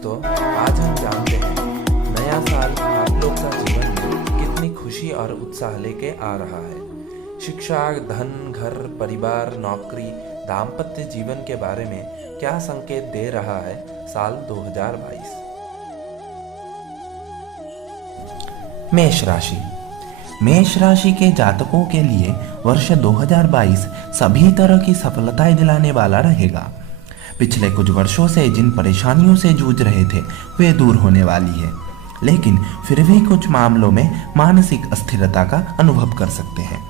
दोस्तों, आज हम जानते हैं नया साल आप लोग का जीवन में कितनी खुशी और उत्साह लेके आ रहा है। शिक्षा, धन, घर, परिवार, नौकरी, दाम्पत्य जीवन के बारे में क्या संकेत दे रहा है साल 2022। मेष राशि। मेष राशि के जातकों के लिए वर्ष 2022 सभी तरह की सफलताएं दिलाने वाला रहेगा। पिछले कुछ वर्षों से जिन परेशानियों से जूझ रहे थे वे दूर होने वाली है, लेकिन फिर भी कुछ मामलों में मानसिक अस्थिरता का अनुभव कर सकते हैं।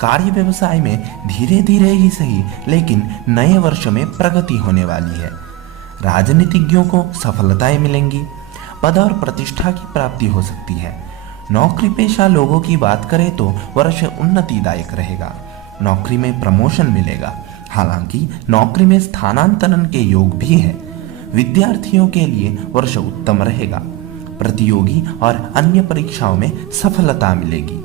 कार्य व्यवसाय में धीरे धीरे ही सही लेकिन नए वर्ष में प्रगति होने वाली है। राजनीतिज्ञों को सफलताएं मिलेंगी। पद और प्रतिष्ठा की प्राप्ति हो सकती है। नौकरी पेशा लोगों की बात करें तो वर्ष उन्नतिदायक रहेगा। नौकरी में प्रमोशन मिलेगा। हालांकि नौकरी में स्थानांतरण के योग भी है। विद्यार्थियों के लिए वर्ष उत्तम रहेगा। प्रतियोगी और अन्य परीक्षाओं में सफलता मिलेगी।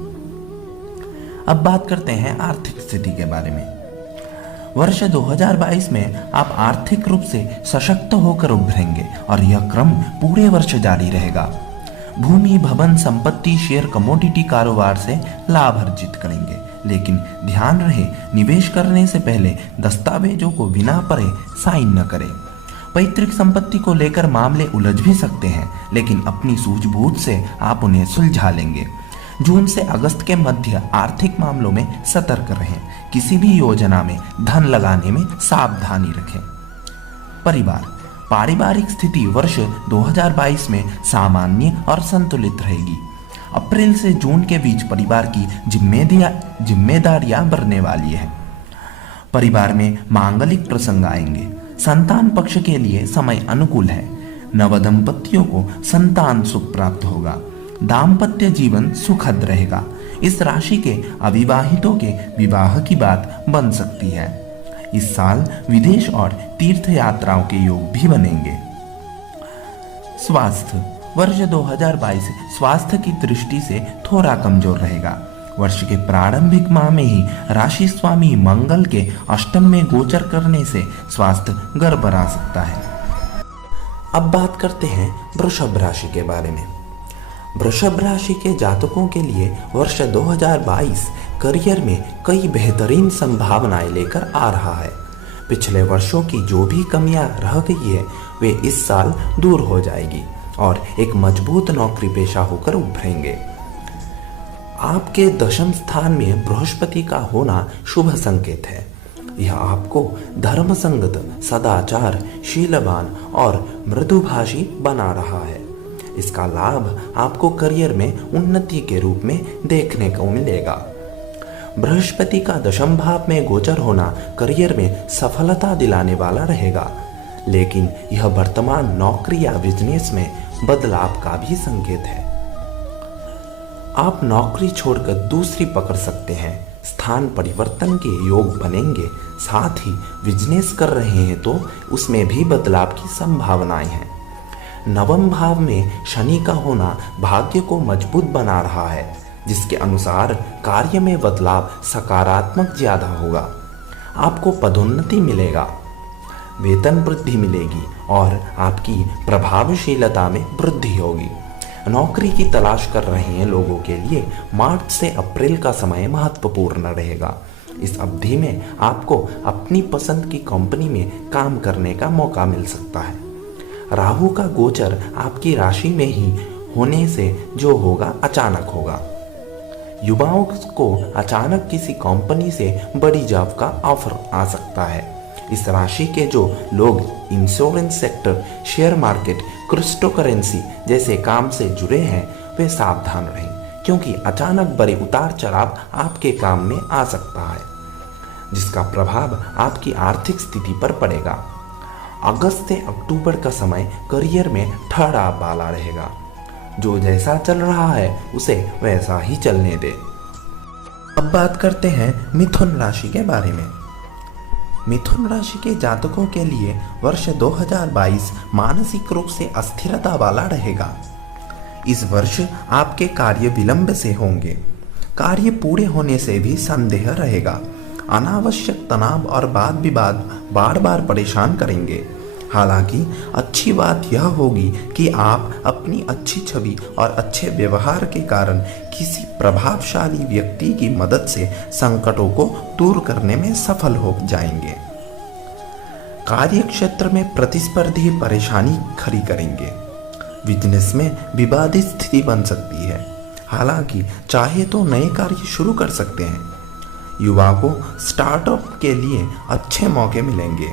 अब बात करते हैं आर्थिक स्थिति के बारे में। वर्ष 2022 में आप आर्थिक रूप से सशक्त होकर उभरेंगे और यह क्रम पूरे वर्ष जारी रहेगा। भूमि, भवन, संपत्ति, शेयर, कमोडिटी कारोबार से लाभ अर्जित करेंगे, लेकिन ध्यान रहे निवेश करने से पहले दस्तावेजों को बिना पढ़े साइन न करें। पैतृक संपत्ति को लेकर मामले उलझ भी सकते हैं, लेकिन अपनी सूझबूझ से आप उन्हें सुलझा लेंगे। जून से अगस्त के मध्य आर्थिक मामलों में सतर्क रहें। किसी भी योजना में धन लगाने में सावधानी रखें। परिवार। पारिवारिक स्थिति वर्ष 2022 में सामान्य और संतुलित रहेगी। अप्रैल से जून के बीच परिवार की जिम्मेदारियां बढ़ने वाली है। परिवार में मांगलिक प्रसंग आएंगे। संतान पक्ष के लिए समय अनुकूल है। नवदंपतियों को संतान सुख प्राप्त होगा। दाम्पत्य जीवन सुखद रहेगा। इस राशि के अविवाहितों के विवाह की बात बन सकती है। इस साल विदेश और तीर्थ यात्राओं के योग भी बनेंगे। स्वास्थ्य। वर्ष 2022 स्वास्थ्य की दृष्टि से थोड़ा कमजोर रहेगा। वर्ष के प्रारंभिक माह में ही राशि स्वामी मंगल के अष्टम में गोचर करने से स्वास्थ्य गड़बड़ा सकता है। अब बात करते हैं वृषभ राशि के बारे में। वृषभ राशि के जातकों के लिए वर्ष 2022 करियर में कई बेहतरीन संभावनाएं लेकर आ रहा है। पिछले वर्षों की जो भी कमियां रह गई है वे इस साल दूर हो जाएगी और एक मजबूत नौकरी पेशा होकर उभरेंगे। आपके दशम स्थान में बृहस्पति का होना शुभ संकेत है। यह आपको धर्म संगत, सदाचार, शीलवान और मृदुभाषी बना रहा है। इसका लाभ आपको करियर में उन्नति के रूप में देखने को मिलेगा। बृहस्पति का दशम भाव में गोचर होना करियर में सफलता दिलाने वाला रहेगा, लेकिन यह वर्तमान नौकरी या बिजनेस में बदलाव का भी संकेत है। आप नौकरी छोड़कर दूसरी पकड़ सकते हैं। स्थान परिवर्तन के योग बनेंगे। साथ ही बिजनेस कर रहे हैं तो उसमें भी बदलाव की संभावनाएं हैं। नवम भाव में शनि का होना भाग्य को मजबूत बना रहा है, जिसके अनुसार कार्य में बदलाव सकारात्मक ज्यादा होगा। आपको पदोन्नति मिलेगा, वेतन वृद्धि मिलेगी और आपकी प्रभावशीलता में वृद्धि होगी। नौकरी की तलाश कर रहे हैं लोगों के लिए मार्च से अप्रैल का समय महत्वपूर्ण रहेगा। इस अवधि में आपको अपनी पसंद की कंपनी में काम करने का मौका मिल सकता है। राहु का गोचर आपकी राशि में ही होने से जो होगा अचानक होगा। युवाओं को अचानक किसी कंपनी से बड़ी जॉब का ऑफर आ सकता है। इस राशि के जो लोग insurance sector, share market, crypto currency जैसे काम से जुड़े हैं वे सावधान रहें, क्योंकि अचानक बड़े उतार चढ़ाव आपके काम में आ सकता है, जिसका प्रभाव आपकी आर्थिक स्थिति पर पड़ेगा। अगस्त से अक्टूबर का समय करियर में ठहराव वाला रहेगा। जो जैसा चल रहा है उसे वैसा ही चलने दे। अब बात करते हैं मिथुन राशि के बारे में। मिथुन राशि के जातकों के लिए वर्ष 2022 मानसिक रूप से अस्थिरता वाला रहेगा। इस वर्ष आपके कार्य विलंब से होंगे। कार्य पूरे होने से भी संदेह रहेगा। अनावश्यक तनाव और वाद विवाद बार बार परेशान करेंगे। हालांकि अच्छी बात यह होगी कि आप अपनी अच्छी छवि और अच्छे व्यवहार के कारण किसी प्रभावशाली व्यक्ति की मदद से संकटों को दूर करने में सफल हो जाएंगे। कार्य क्षेत्र में प्रतिस्पर्धी परेशानी खड़ी करेंगे। बिजनेस में विवादित स्थिति बन सकती है, हालांकि चाहे तो नए कार्य शुरू कर सकते हैं। युवा को स्टार्टअप के लिए अच्छे मौके मिलेंगे।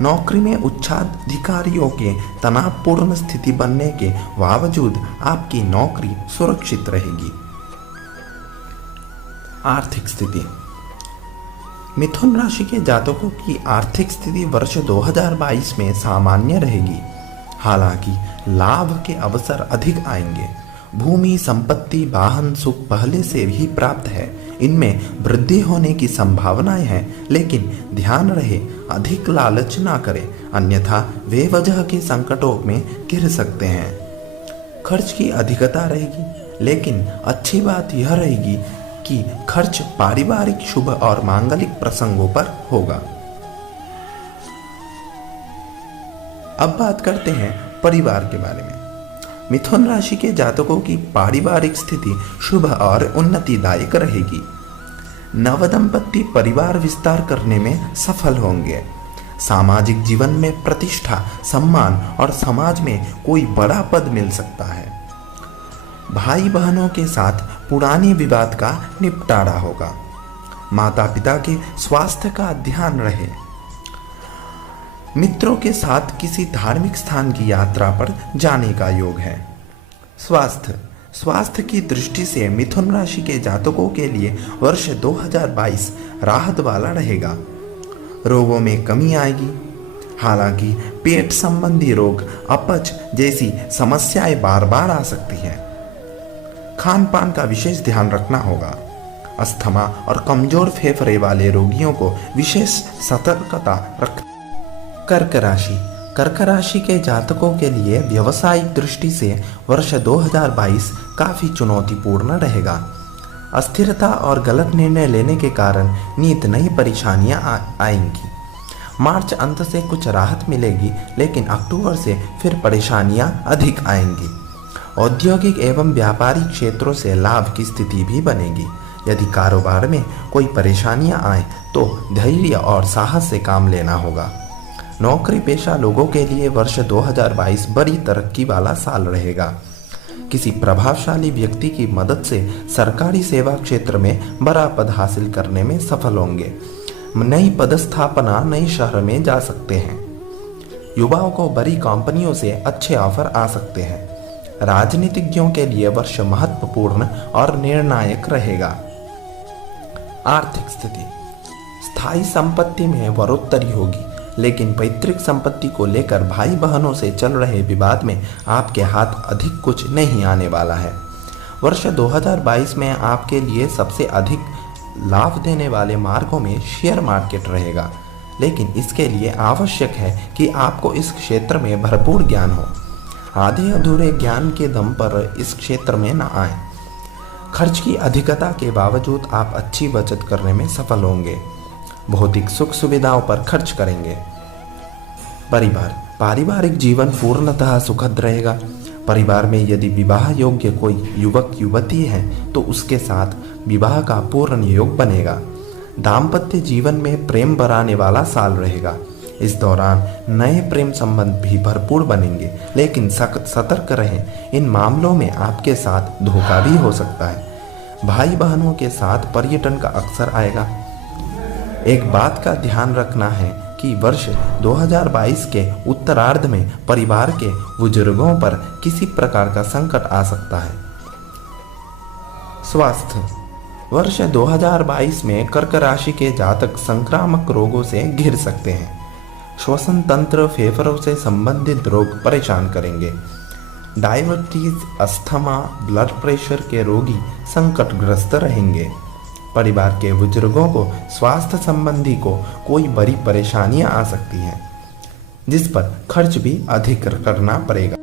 नौकरी में उच्चाधिकारियों के तनावपूर्ण स्थिति बनने के बावजूद आपकी नौकरी सुरक्षित रहेगी। आर्थिक स्थिति। मिथुन राशि के जातकों की आर्थिक स्थिति वर्ष 2022 में सामान्य रहेगी, हालांकि लाभ के अवसर अधिक आएंगे। भूमि, संपत्ति, वाहन, सुख पहले से ही प्राप्त है, इनमें वृद्धि होने की संभावनाएं हैं, लेकिन ध्यान रहे अधिक लालच ना करें, अन्यथा बेवजह के संकटों में घिर सकते हैं। खर्च की अधिकता रहेगी, लेकिन अच्छी बात यह रहेगी कि खर्च पारिवारिक शुभ और मांगलिक प्रसंगों पर होगा। अब बात करते हैं परिवार के बारे में। मिथुन राशि के जातकों की पारिवारिक स्थिति शुभ और उन्नतिदायक रहेगी। नवदंपति परिवार विस्तार करने में सफल होंगे। सामाजिक जीवन में प्रतिष्ठा, सम्मान और समाज में कोई बड़ा पद मिल सकता है। भाई बहनों के साथ पुराने विवाद का निपटारा होगा। माता पिता के स्वास्थ्य का ध्यान रहे। मित्रों के साथ किसी धार्मिक स्थान की यात्रा पर जाने का योग है। स्वास्थ्य की दृष्टि से मिथुन राशि के जातकों के लिए वर्ष 2022 राहत वाला रहेगा। रोगों में कमी आएगी, हालांकि पेट संबंधी रोग, अपच जैसी समस्याएं बार बार आ सकती हैं। खान पान का विशेष ध्यान रखना होगा। अस्थमा और कमजोर फेफड़े वाले रोगियों को विशेष सतर्कता रख। कर्क राशि के जातकों के लिए व्यवसायिक दृष्टि से वर्ष 2022 काफी चुनौतीपूर्ण रहेगा। अस्थिरता और गलत निर्णय लेने के कारण नित नई परेशानियां आएंगी। मार्च अंत से कुछ राहत मिलेगी, लेकिन अक्टूबर से फिर परेशानियां अधिक आएंगी। औद्योगिक एवं व्यापारिक क्षेत्रों से लाभ की स्थिति भी बनेगी। यदि कारोबार में कोई परेशानियां आए तो धैर्य और साहस से काम लेना होगा। नौकरी पेशा लोगों के लिए वर्ष 2022 बड़ी तरक्की वाला साल रहेगा। किसी प्रभावशाली व्यक्ति की मदद से सरकारी सेवा क्षेत्र में बड़ा पद हासिल करने में सफल होंगे। नई पदस्थापना नए शहर में जा सकते हैं। युवाओं को बड़ी कंपनियों से अच्छे ऑफर आ सकते हैं। राजनीतिज्ञों के लिए वर्ष महत्वपूर्ण और निर्णायक रहेगा। आर्थिक स्थिति। स्थायी संपत्ति में बढ़ोतरी होगी, लेकिन पैतृक संपत्ति को लेकर भाई बहनों से चल रहे विवाद में आपके हाथ अधिक कुछ नहीं आने वाला है। वर्ष 2022 में आपके लिए सबसे अधिक लाभ देने वाले मार्गों में शेयर मार्केट रहेगा, लेकिन इसके लिए आवश्यक है कि आपको इस क्षेत्र में भरपूर ज्ञान हो। आधे अधूरे ज्ञान के दम पर इस क्षेत्र में न आए। खर्च की अधिकता के बावजूद आप अच्छी बचत करने में सफल होंगे। भौतिक सुख सुविधाओं पर खर्च करेंगे। पारिवारिक जीवन पूर्णतः सुखद रहेगा। परिवार में यदि विवाह योग्य कोई युवक युवती है तो उसके साथ विवाह का पूर्ण योग बनेगा। दाम्पत्य जीवन में प्रेम बढ़ाने वाला साल रहेगा। इस दौरान नए प्रेम संबंध भी भरपूर बनेंगे, लेकिन सतर्क रहें। इन मामलों में आपके साथ धोखा भी हो सकता है। भाई बहनों के साथ पर्यटन का अवसर आएगा। एक बात का ध्यान रखना है कि वर्ष 2022 के उत्तरार्ध में परिवार के बुजुर्गों पर किसी प्रकार का संकट आ सकता है। स्वास्थ्य। वर्ष 2022 में कर्क राशि के जातक संक्रामक रोगों से घिर सकते हैं। श्वसन तंत्र, फेफड़ों से संबंधित रोग परेशान करेंगे। डायबिटीज, अस्थमा, ब्लड प्रेशर के रोगी संकटग्रस्त रहेंगे। परिवार के बुजुर्गों को स्वास्थ्य संबंधी कोई बड़ी परेशानियां आ सकती हैं, जिस पर खर्च भी अधिक करना पड़ेगा।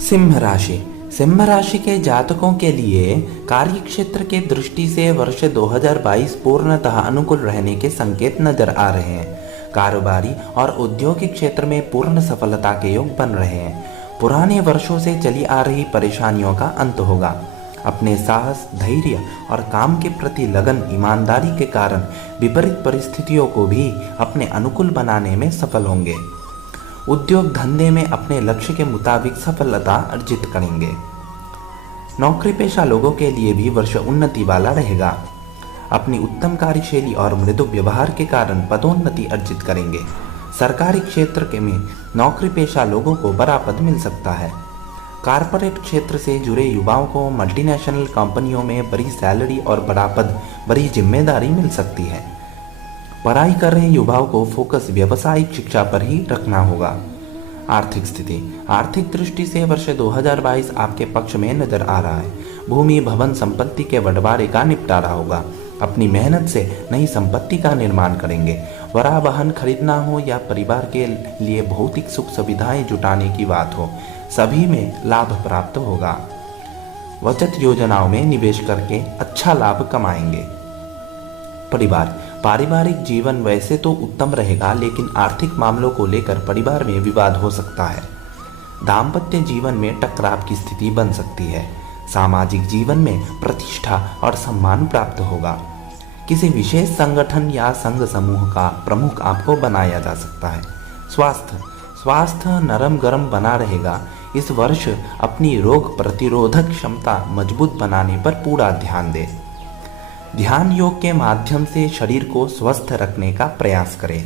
सिंह राशि के जातकों के लिए कार्य क्षेत्र के दृष्टि से वर्ष 2022 पूर्णतः अनुकूल रहने के संकेत नजर आ रहे हैं। कारोबारी और औद्योगिक क्षेत्र में पूर्ण सफलता के योग बन रहे हैं। पुराने वर्षों से चली आ रही परेशानियों का अंत होगा। अपने साहस, धैर्य और काम के प्रति लगन, ईमानदारी के कारण विपरीत परिस्थितियों को भी अपने अनुकूल बनाने में सफल होंगे। उद्योग धंधे में अपने लक्ष्य के मुताबिक सफलता अर्जित करेंगे। नौकरी पेशा लोगों के लिए भी वर्ष उन्नति वाला रहेगा। अपनी उत्तम कार्यशैली और मृदु व्यवहार के कारण पदोन्नति अर्जित करेंगे। सरकारी क्षेत्र के में नौकरी पेशा लोगों को बड़ा पद मिल सकता है। कारपोरेट क्षेत्र से जुड़े युवाओं को मल्टीनेशनल कंपनियों में बड़ी सैलरी और बड़ा पद, बड़ी जिम्मेदारी मिल सकती है। पढ़ाई कर रहे युवाओं को फोकस व्यावसायिक शिक्षा पर ही रखना होगा। आर्थिक स्थिति, आर्थिक दृष्टि से वर्ष 2022 आपके पक्ष में नजर आ रहा है। भूमि, भवन, संपत्ति के बंटवारे का निपटारा होगा। अपनी मेहनत से नई संपत्ति का निर्माण करेंगे। बड़ा वाहन खरीदना हो या परिवार के लिए भौतिक सुख सुविधाएं जुटाने की बात हो, सभी में लाभ प्राप्त होगा। बचत योजनाओं में निवेश करके अच्छा लाभ कमाएंगे। परिवार, पारिवारिक जीवन वैसे तो उत्तम रहेगा, लेकिन आर्थिक मामलों को लेकर परिवार में विवाद हो सकता है। दाम्पत्य जीवन में टकराव की स्थिति बन सकती है। सामाजिक जीवन में प्रतिष्ठा और सम्मान प्राप्त होगा। किसी विशेष संगठन या संघ समूह का प्रमुख आपको बनाया जा सकता है। स्वास्थ्य नरम गरम बना रहेगा। इस वर्ष अपनी रोग प्रतिरोधक क्षमता मजबूत बनाने पर पूरा ध्यान दें। ध्यान योग के माध्यम से शरीर को स्वस्थ रखने का प्रयास करें।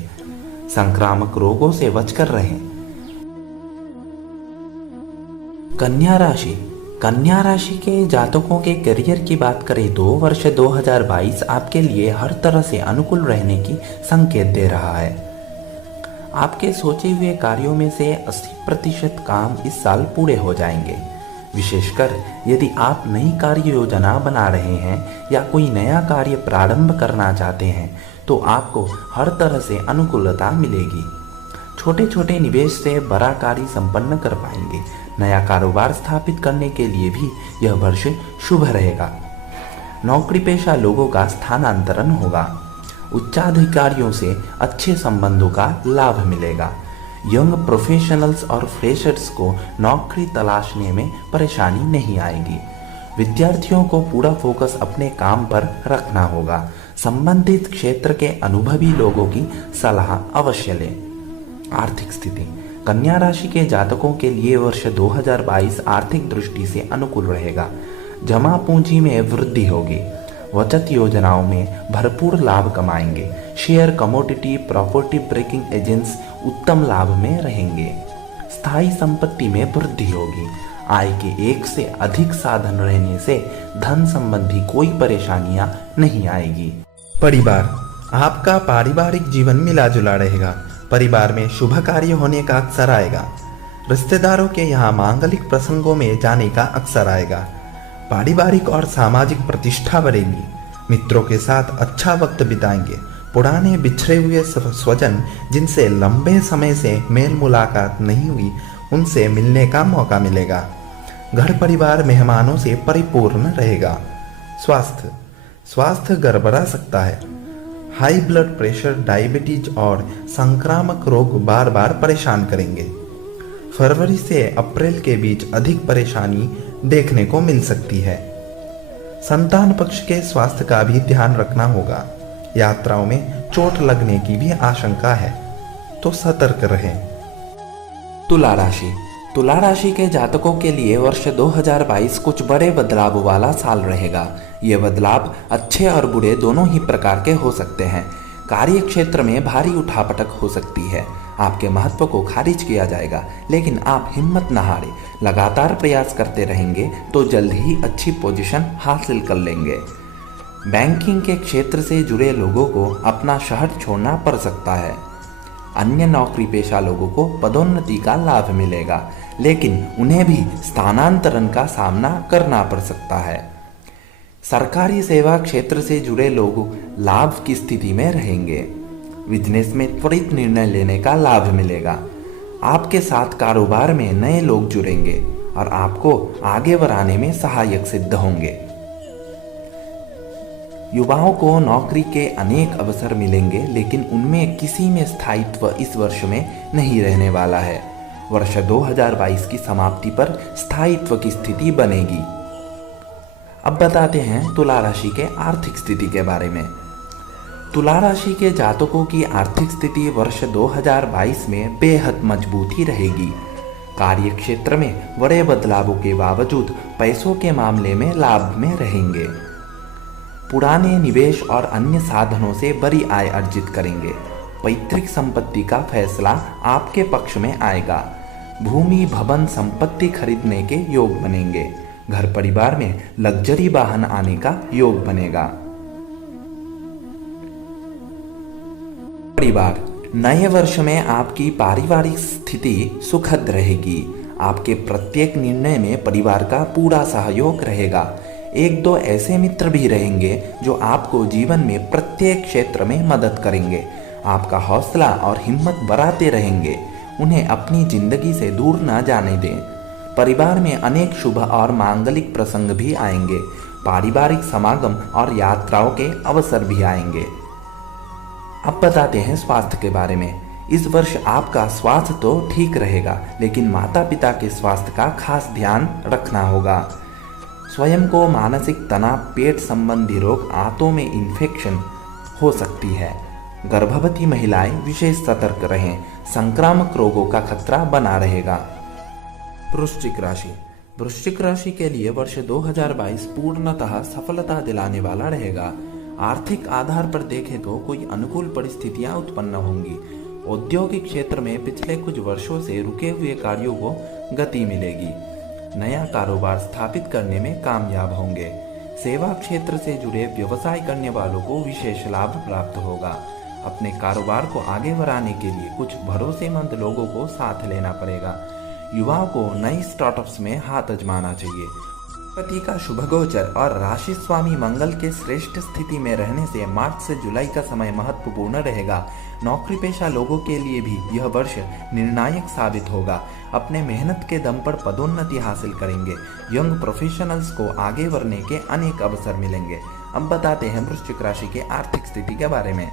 संक्रामक रोगों से बचकर रहें। कन्या राशि के जातकों के करियर की बात करें तो वर्ष 2022 आपके लिए हर तरह से अनुकूल रहने की संकेत दे रहा है। आपके सोचे हुए कार्यों में से 80% काम इस साल पूरे हो जाएंगे। विशेषकर यदि आप नई कार्य योजना बना रहे हैं या कोई नया कार्य प्रारंभ करना चाहते हैं तो आपको हर तरह से अनुकूलता मिलेगी। छोटे छोटे निवेश से बड़ा कार्य संपन्न कर पाएंगे। नया कारोबार स्थापित करने के लिए भी यह वर्ष शुभ रहेगा। नौकरी पेशा लोगों का स्थानांतरण होगा। उच्चाधिकारियों से अच्छे संबंधों का लाभ मिलेगा। यंग प्रोफेशनल्स और फ्रेशर्स को नौकरी तलाशने में परेशानी नहीं आएगी। विद्यार्थियों को पूरा फोकस अपने काम पर रखना होगा। संबंधित क्षेत्र के अनुभवी लोगों की सलाह अवश्य लें। आर्थिक स्थिति, कन्या राशि के जातकों के लिए वर्ष 2022 आर्थिक दृष्टि से अनुकूल रहेगा। जमा पूंजी में वृद्धि होगी। बचत योजनाओं में भरपूर लाभ कमाएंगे। Share, commodity, property broking agents उत्तम लाभ में रहेंगे। स्थायी संपत्ति में वृद्धि होगी। आय के एक से अधिक साधन रहने से धन संबंधी कोई परेशानियां नहीं आएगी। परिवार, आपका पारिवारिक जीवन मिला जुला रहेगा। परिवार में शुभ कार्य होने का अवसर आएगा। रिश्तेदारों के यहाँ मांगलिक प्रसंगों में जाने का अवसर आएगा। पारिवारिक और सामाजिक प्रतिष्ठा बढ़ेगी। मित्रों के साथ अच्छा वक्त बिताएंगे। पुराने बिछड़े हुए स्वजन जिनसे लंबे समय से मेल मुलाकात नहीं हुई, उनसे मिलने का मौका मिलेगा। घर परिवार मेहमानों से परिपूर्ण रहेगा। स्वास्थ्य गड़बड़ा सकता है। हाई ब्लड प्रेशर, डायबिटीज और संक्रामक रोग बार बार परेशान करेंगे। फरवरी से अप्रैल के बीच अधिक परेशानी देखने को मिल सकती है। संतान पक्ष के स्वास्थ्य का भी ध्यान रखना होगा। यात्राओं में चोट लगने की भी आशंका है, तो सतर्क रहें। तुला राशि के जातकों के लिए वर्ष 2022 कुछ बड़े बदलाव वाला साल रहेगा। ये बदलाव अच्छे और बुरे दोनों ही प्रकार के हो सकते हैं। कार्य क्षेत्र में भारी उठापटक हो सकती है। आपके महत्व को खारिज किया जाएगा, लेकिन आप हिम्मत न हारें। लगातार प्रयास करते रहेंगे तो जल्द ही अच्छी पोजीशन हासिल कर लेंगे। बैंकिंग के क्षेत्र से जुड़े लोगों को अपना शहर छोड़ना पड़ सकता है। अन्य नौकरी पेशा लोगों को पदोन्नति का लाभ मिलेगा, लेकिन उन्हें भी स्थानांतरण का सामना करना पड़ सकता है। सरकारी सेवा क्षेत्र से जुड़े लोग लाभ की स्थिति में रहेंगे। बिजनेस में त्वरित निर्णय लेने का लाभ मिलेगा। आपके साथ कारोबार में नए लोग जुड़ेंगे और आपको आगे बढ़ाने में सहायक सिद्ध होंगे। युवाओं को नौकरी के अनेक अवसर मिलेंगे, लेकिन उनमें किसी में स्थायित्व इस वर्ष में नहीं रहने वाला है। वर्ष 2022 की समाप्ति पर स्थायित्व की स्थिति बनेगी। अब बताते हैं तुला राशि के आर्थिक स्थिति के बारे में। तुला राशि के जातकों की आर्थिक स्थिति वर्ष 2022 में बेहद मजबूत ही रहेगी। कार्य क्षेत्र में बड़े बदलावों के बावजूद पैसों के मामले में लाभ में रहेंगे। पुराने निवेश और अन्य साधनों से बड़ी आय अर्जित करेंगे। पैतृक संपत्ति का फैसला आपके पक्ष में आएगा। भूमि भवन संपत्ति खरीदने के योग बनेंगे। घर परिवार में लग्जरी वाहन आने का योग बनेगा। परिवार, नए वर्ष में आपकी पारिवारिक स्थिति सुखद रहेगी। आपके प्रत्येक निर्णय में परिवार का पूरा सहयोग रहेगा। एक दो ऐसे मित्र भी रहेंगे जो आपको जीवन में प्रत्येक क्षेत्र में मदद करेंगे। आपका हौसला और हिम्मत बढ़ाते रहेंगे। उन्हें अपनी जिंदगी से दूर न जाने दें। परिवार में अनेक शुभ और मांगलिक प्रसंग भी आएंगे। पारिवारिक समागम और यात्राओं के अवसर भी आएंगे। अब बताते हैं स्वास्थ्य के बारे में। इस वर्ष आपका स्वास्थ्य तो ठीक रहेगा, लेकिन माता पिता के स्वास्थ्य का खास ध्यान रखना होगा। स्वयं को मानसिक तनाव, पेट संबंधी रोग, आंतों में इन्फेक्शन हो सकती है। गर्भवती महिलाएं विशेष सतर्क रहें। संक्रामक रोगों का खतरा बना रहेगा। वृश्चिक राशि, वृश्चिक राशि के लिए वर्ष 2022 पूर्णतः सफलता दिलाने वाला रहेगा। आर्थिक आधार पर देखें तो कोई अनुकूल परिस्थितियां उत्पन्न होंगी। औद्योगिक क्षेत्र में पिछले कुछ वर्षों से रुके हुए कार्यों को गति मिलेगी। नया कारोबार स्थापित करने में कामयाब होंगे। सेवा क्षेत्र से जुड़े व्यवसाय करने वालों को विशेष लाभ प्राप्त होगा। अपने कारोबार को आगे बढ़ाने के लिए कुछ भरोसेमंद लोगों को साथ लेना पड़ेगा। युवाओं को नई स्टार्टअप्स में हाथ आजमाना चाहिए। पति का शुभ गोचर और राशि स्वामी मंगल के श्रेष्ठ स्थिति में रहने से मार्च से जुलाई का समय महत्वपूर्ण रहेगा। नौकरी पेशा लोगों के लिए भी यह वर्ष निर्णायक साबित होगा। अपने मेहनत के दम पर पदोन्नति हासिल करेंगे। यंग प्रोफेशनल्स को आगे बढ़ने के अनेक अवसर मिलेंगे। अब बताते हैं वृश्चिक राशि के आर्थिक स्थिति के बारे में।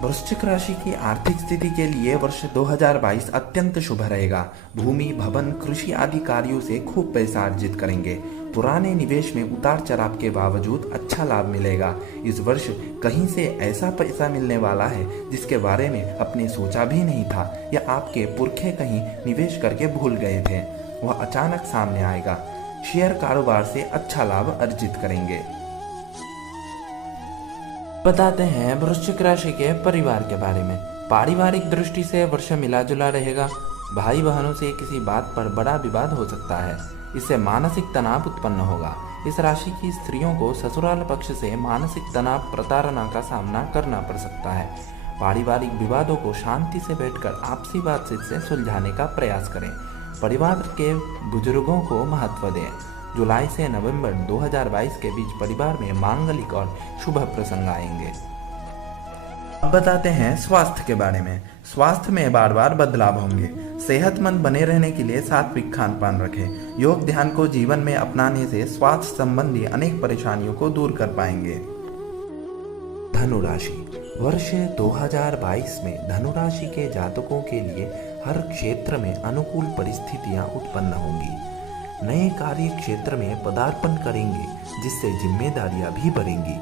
वृश्चिक राशि की आर्थिक स्थिति के लिए वर्ष 2022 अत्यंत शुभ रहेगा। भूमि भवन कृषि आदि कार्यों से खूब पैसा अर्जित करेंगे। पुराने निवेश में उतार चढ़ाव के बावजूद अच्छा लाभ मिलेगा। इस वर्ष कहीं से ऐसा पैसा मिलने वाला है जिसके बारे में आपने सोचा भी नहीं था, या आपके पुरखे कहीं निवेश करके भूल गए थे, वह अचानक सामने आएगा। शेयर कारोबार से अच्छा लाभ अर्जित करेंगे। बताते हैं वृश्चिक राशि के परिवार के बारे में। पारिवारिक दृष्टि से वर्ष मिला जुला रहेगा। भाई बहनों से किसी बात पर बड़ा विवाद हो सकता है। इससे मानसिक तनाव उत्पन्न होगा। इस राशि की स्त्रियों को ससुराल पक्ष से मानसिक तनाव, प्रताड़ना का सामना करना पड़ सकता है। पारिवारिक विवादों को शांति से बैठकर आपसी बातचीत से सुलझाने का प्रयास करें। परिवार के बुजुर्गों को महत्व दें। जुलाई से नवंबर 2022 के बीच परिवार में मांगलिक और शुभ प्रसंग आएंगे। अब बताते हैं स्वास्थ्य के बारे में। स्वास्थ्य में बार बार बदलाव होंगे। सेहतमंद बने रहने के लिए सात्विक खान पान रखें। योग ध्यान को जीवन में अपनाने से स्वास्थ्य संबंधी अनेक परेशानियों को दूर कर पाएंगे। धनु राशि, वर्ष 2022 में धनु राशि के जातकों के लिए हर क्षेत्र में अनुकूल परिस्थितियां उत्पन्न होंगी। नए कार्य क्षेत्र में पदार्पण करेंगे, जिससे जिम्मेदारियां भी बढ़ेंगी।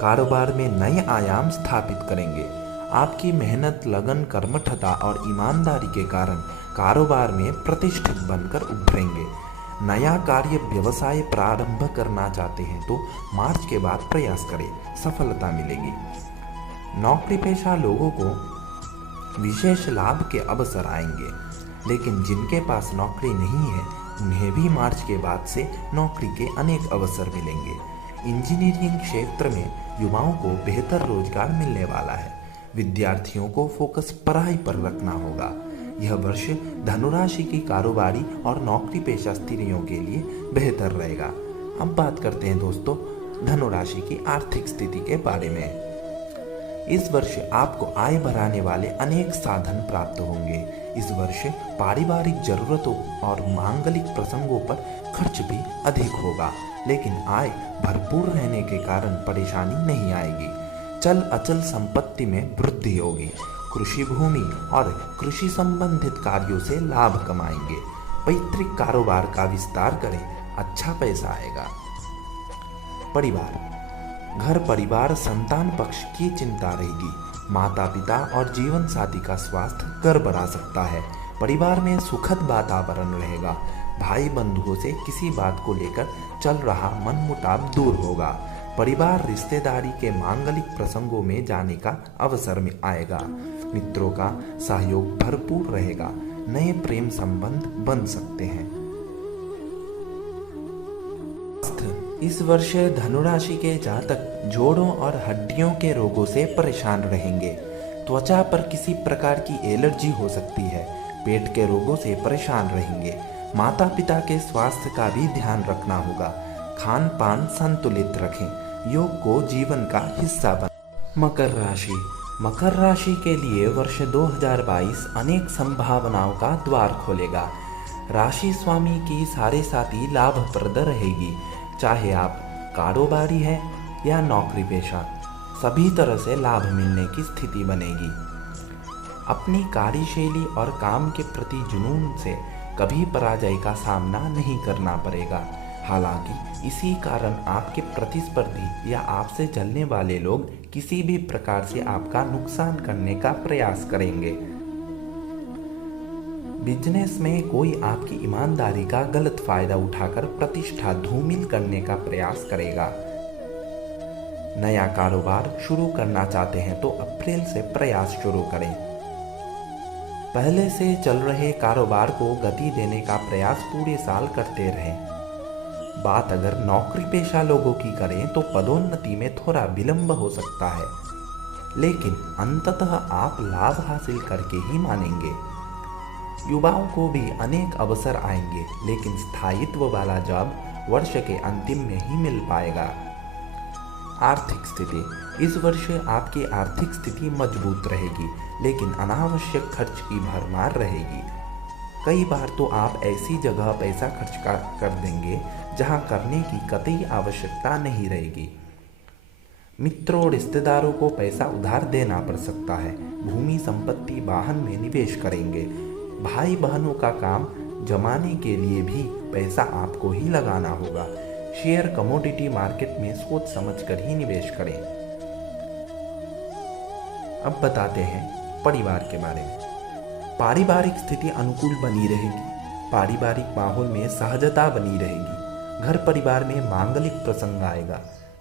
कारोबार में नए आयाम स्थापित करेंगे। आपकी मेहनत, लगन, कर्मठता और ईमानदारी के कारण कारोबार में प्रतिष्ठित बनकर उभरेंगे। नया कार्य व्यवसाय प्रारंभ करना चाहते हैं तो मार्च के बाद प्रयास करें, सफलता मिलेगी। नौकरी पेशा लोगों को विशेष लाभ के अवसर आएंगे, लेकिन जिनके पास नौकरी नहीं है उन्हें भी मार्च के बाद से नौकरी के अनेक अवसर मिलेंगे। इंजीनियरिंग क्षेत्र में युवाओं को बेहतर रोजगार मिलने वाला है। विद्यार्थियों को फोकस पढ़ाई पर रखना होगा। यह वर्ष धनुराशि की कारोबारी और नौकरी पेशा स्त्रियों के लिए बेहतर रहेगा। अब बात करते हैं दोस्तों धनुराशि की आर्थिक स्थिति के बारे में। इस वर्ष आपको आय बढ़ाने वाले अनेक साधन प्राप्त होंगे। इस वर्ष पारिवारिक जरूरतों और मांगलिक प्रसंगों पर खर्च भी अधिक होगा। लेकिन आय भरपूर रहने के कारण परेशानी नहीं आएगी। चल अचल संपत्ति में वृद्धि होगी। कृषि भूमि और कृषि संबंधित कार्यों से लाभ कमाएंगे। पैतृक कारोबार का विस्तार करें, अच्छा पैसा आएगा। परिवार, घर परिवार संतान पक्ष की चिंता रहेगी। माता पिता और जीवन साथी का स्वास्थ्य गड़बड़ा सकता है। परिवार में सुखद वातावरण रहेगा। भाई बंधुओं से किसी बात को लेकर चल रहा मनमुटाव दूर होगा। परिवार रिश्तेदारी के मांगलिक प्रसंगों में जाने का अवसर में आएगा। मित्रों का सहयोग भरपूर रहेगा। नए प्रेम संबंध बन सकते हैं। इस वर्ष धनु राशि के जातक जोड़ों और हड्डियों के रोगों से परेशान रहेंगे। त्वचा पर किसी प्रकार की एलर्जी हो सकती है। पेट के रोगों से परेशान रहेंगे। माता पिता के स्वास्थ्य का भी ध्यान रखना होगा। खान पान संतुलित रखें। योग को जीवन का हिस्सा बना। मकर राशि, मकर राशि के लिए वर्ष 2022 अनेक संभावनाओं का द्वार खोलेगा। राशि स्वामी की सारे साथी लाभप्रद रहेगी। चाहे आप कारोबारी हैं या नौकरी पेशा, सभी तरह से लाभ मिलने की स्थिति बनेगी। अपनी कार्यशैली और काम के प्रति जुनून से कभी पराजय का सामना नहीं करना पड़ेगा। हालांकि इसी कारण आपके प्रतिस्पर्धी या आपसे चलने वाले लोग किसी भी प्रकार से आपका नुकसान करने का प्रयास करेंगे। बिजनेस में कोई आपकी ईमानदारी का गलत फायदा उठाकर प्रतिष्ठा धूमिल करने का प्रयास करेगा। नया कारोबार शुरू करना चाहते हैं तो अप्रैल से प्रयास शुरू करें। पहले से चल रहे कारोबार को गति देने का प्रयास पूरे साल करते रहें। बात अगर नौकरी पेशा लोगों की करें तो पदोन्नति में थोड़ा विलंब हो सकता है, लेकिन अंततः आप लाभ हासिल करके ही मानेंगे। युवाओं को भी अनेक अवसर आएंगे, लेकिन स्थायित्व वाला जॉब वर्ष के अंतिम में ही मिल पाएगा। आर्थिक स्थिति, इस वर्ष आपकी आर्थिक स्थिति मजबूत रहेगी, लेकिन अनावश्यक खर्च की भरमार रहेगी। कई बार तो आप ऐसी जगह पैसा खर्च कर देंगे जहां करने की कतई आवश्यकता नहीं रहेगी। मित्रों रिश्तेदारों को पैसा उधार देना पड़ सकता है। भूमि संपत्ति वाहन में निवेश करेंगे। भाई बहनों का काम जमाने के लिए भी पैसा आपको ही लगाना होगा। शेयर कमोडिटी मार्केट में सोच समझकर ही निवेश करें। अब बताते हैं परिवार के बारे में। पारिवारिक स्थिति अनुकूल बनी रहेगी। पारिवारिक माहौल में सहजता बनी रहेगी। घर परिवार में मांगलिक प्रसंग आएगा।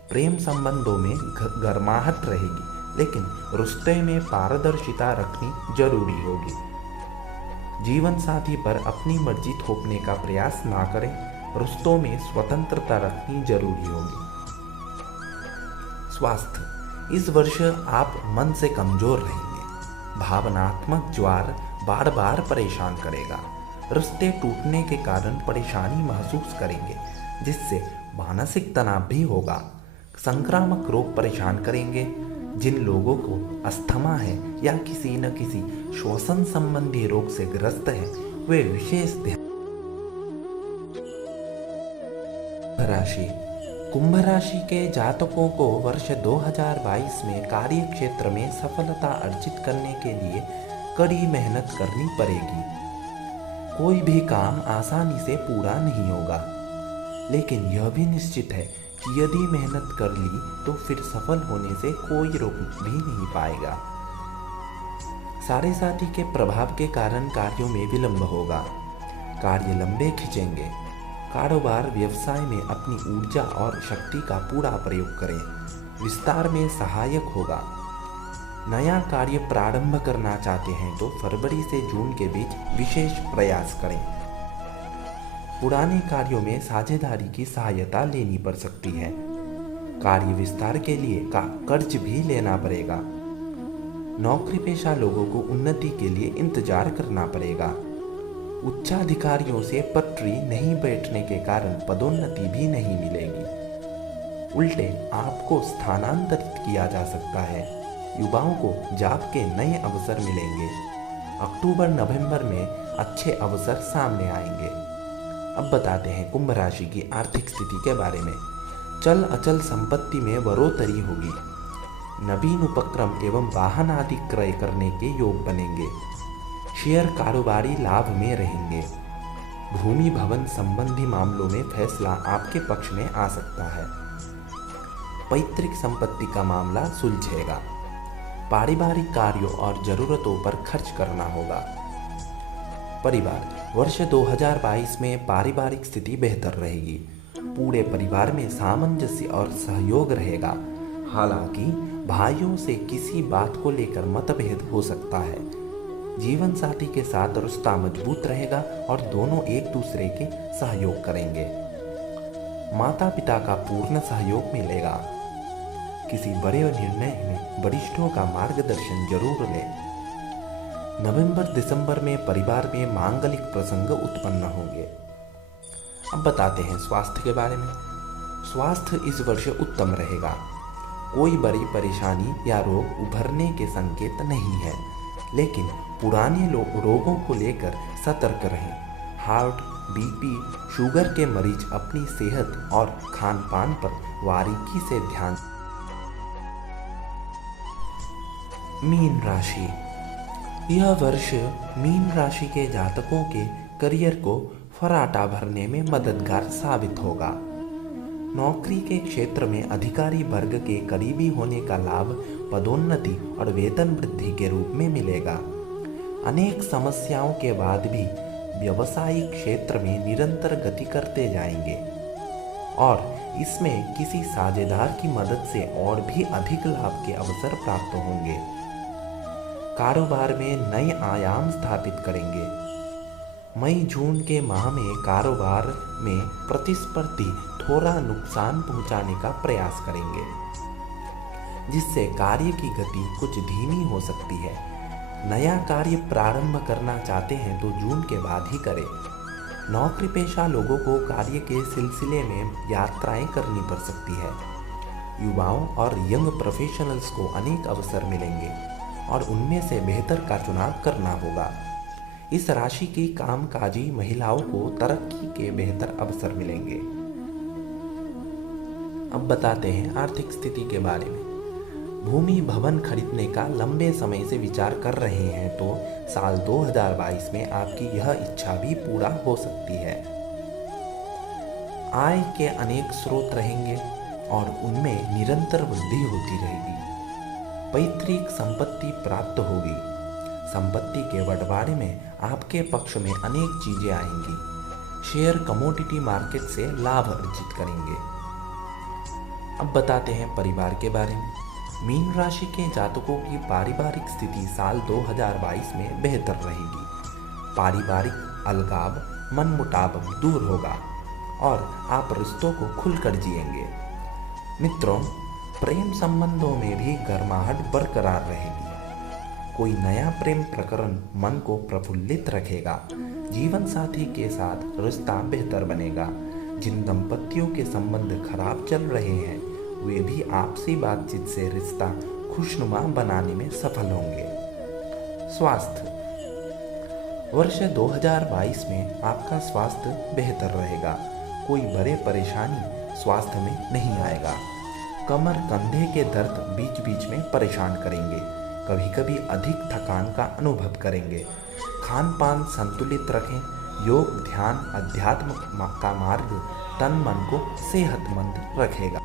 प्रेम संबंधों में गर्माहट रहेगी, लेकिन रिश्ते में पारदर्शिता रखनी जरूरी होगी। जीवन साथी पर अपनी मर्जी थोपने का प्रयास ना करें। रिश्तों में स्वतंत्रता रखनी जरूरी होगी। स्वास्थ्य, इस वर्ष आप मन से कमजोर रहेंगे। भावनात्मक ज्वार बार बार परेशान करेगा। रिश्ते टूटने के कारण परेशानी महसूस करेंगे, जिससे मानसिक तनाव भी होगा। संक्रामक रोग परेशान करेंगे। जिन लोगों को अस्थमा है या किसी न किसी श्वसन संबंधी रोग से ग्रस्त है, वे विशेष ध्यान। राशि, कुंभ राशि के जातकों को वर्ष 2022 में कार्य क्षेत्र में सफलता अर्जित करने के लिए कड़ी मेहनत करनी पड़ेगी। कोई भी काम आसानी से पूरा नहीं होगा, लेकिन यह भी निश्चित है कि यदि मेहनत कर ली तो फिर सफल होने से कोई रोक भी नहीं पाएगा। सारे साथी के प्रभाव के कारण कार्यों में विलंब होगा। कार्य लंबे खिंचेंगे। कारोबार व्यवसाय में अपनी ऊर्जा और शक्ति का पूरा प्रयोग करें। विस्तार में सहायक होगा। नया कार्य प्रारंभ करना चाहते हैं तो फरवरी से जून के बीच विशेष प्रयास करें। पुराने कार्यों में साझेदारी की सहायता लेनी पड़ सकती है। कार्य विस्तार के लिए कर्ज भी लेना पड़ेगा। नौकरी पेशा लोगों को उन्नति के लिए इंतजार करना पड़ेगा। उच्चाधिकारियों से पटरी नहीं बैठने के कारण पदोन्नति भी नहीं मिलेगी। उल्टे आपको स्थानांतरित किया जा सकता है। युवाओं को जॉब के नए अवसर मिलेंगे। अक्टूबर नवंबर में अच्छे अवसर सामने आएंगे। अब बताते हैं कुंभ राशि की आर्थिक स्थिति के बारे में। चल अचल संपत्ति में बढ़ोतरी होगी। नवीन उपक्रम एवं वाहन आदि क्रय करने के योग बनेंगे। शेयर कारोबारी लाभ में रहेंगे। भूमि भवन संबंधी मामलों में फैसला आपके पक्ष में आ सकता है। पैतृक संपत्ति का मामला सुलझेगा। पारिवारिक कार्यों और जरूरतों पर खर्च करना होगा। परिवार, वर्ष 2022 में पारिवारिक स्थिति बेहतर रहेगी। पूरे परिवार में सामंजस्य और सहयोग रहेगा। हालांकि भाइयों से किसी बात को लेकर मतभेद हो सकता है। जीवन साथी के साथ रिश्ता मजबूत रहेगा और दोनों एक दूसरे के सहयोग करेंगे। माता पिता का पूर्ण सहयोग मिलेगा। किसी बड़े निर्णय में वरिष्ठों का मार्गदर्शन जरूर लें। नवंबर दिसंबर में परिवार में मांगलिक प्रसंग उत्पन्न होंगे। अब बताते हैं स्वास्थ्य के बारे में। स्वास्थ्य इस वर्ष उत्तम रहेगा। कोई बड़ी परेशानी या रोग उभरने के संकेत नहीं है, लेकिन पुराने रोगों को लेकर सतर्क रहें। हार्ट, बीपी, शुगर के मरीज अपनी सेहत और खान पान पर बारीकी से ध्यान। मीन राशि, यह वर्ष मीन राशि के जातकों के करियर को फराटा भरने में मददगार साबित होगा। नौकरी के क्षेत्र में अधिकारी वर्ग के करीबी होने का लाभ पदोन्नति और वेतन वृद्धि के रूप में मिलेगा। अनेक समस्याओं के बाद भी व्यवसायिक क्षेत्र में निरंतर गति करते जाएंगे और इसमें किसी साझेदार की मदद से और भी अधिक लाभ के अवसर प्राप्त होंगे। कारोबार में नए आयाम स्थापित करेंगे। मई जून के माह में कारोबार में प्रतिस्पर्धी थोड़ा नुकसान पहुंचाने का प्रयास करेंगे, जिससे कार्य की गति कुछ धीमी हो सकती है। नया कार्य प्रारंभ करना चाहते हैं तो जून के बाद ही करें। नौकरी पेशा लोगों को कार्य के सिलसिले में यात्राएं करनी पड़ सकती है। युवाओं और यंग प्रोफेशनल्स को अनेक अवसर मिलेंगे और उनमें से बेहतर का चुनाव करना होगा। इस राशि की कामकाजी महिलाओं को तरक्की के बेहतर अवसर मिलेंगे। अब बताते हैं आर्थिक स्थिति के बारे में। भूमि भवन खरीदने का लंबे समय से विचार कर रहे हैं तो साल 2022 में आपकी यह इच्छा भी पूरा हो सकती है। आय के अनेक स्रोत रहेंगे और उनमें निरंतर वृद्धि होती रहेगी। पैतृक संपत्ति प्राप्त होगी। संपत्ति के बंटवारे में आपके पक्ष में अनेक चीजें आएंगी। शेयर कमोडिटी मार्केट से लाभ अर्जित करेंगे। अब बताते हैं परिवार के बारे में। मीन राशि के जातकों की पारिवारिक स्थिति साल 2022 में बेहतर रहेगी। पारिवारिक अलगाव, मनमुटाव दूर होगा और आप रिश्तों को खुलकर जिएंगे। मित्रों, प्रेम संबंधों में भी गर्माहट बरकरार रहेगी। कोई नया प्रेम प्रकरण मन को प्रफुल्लित रखेगा। जीवन साथी के साथ रिश्ता बेहतर बनेगा। जिन दंपतियों के संबंध खराब चल रहे हैं वे भी आपसी बातचीत से रिश्ता खुशनुमा बनाने में सफल होंगे। स्वास्थ्य, वर्ष 2022 में आपका स्वास्थ्य बेहतर रहेगा। कोई बड़े परेशानी स्वास्थ्य में नहीं आएगा। कमर कंधे के दर्द बीच बीच में परेशान करेंगे। कभी कभी अधिक थकान का अनुभव करेंगे। खान पान संतुलित रखें। योग, ध्यान, अध्यात्म का मार्ग तन मन को सेहतमंद रखेगा।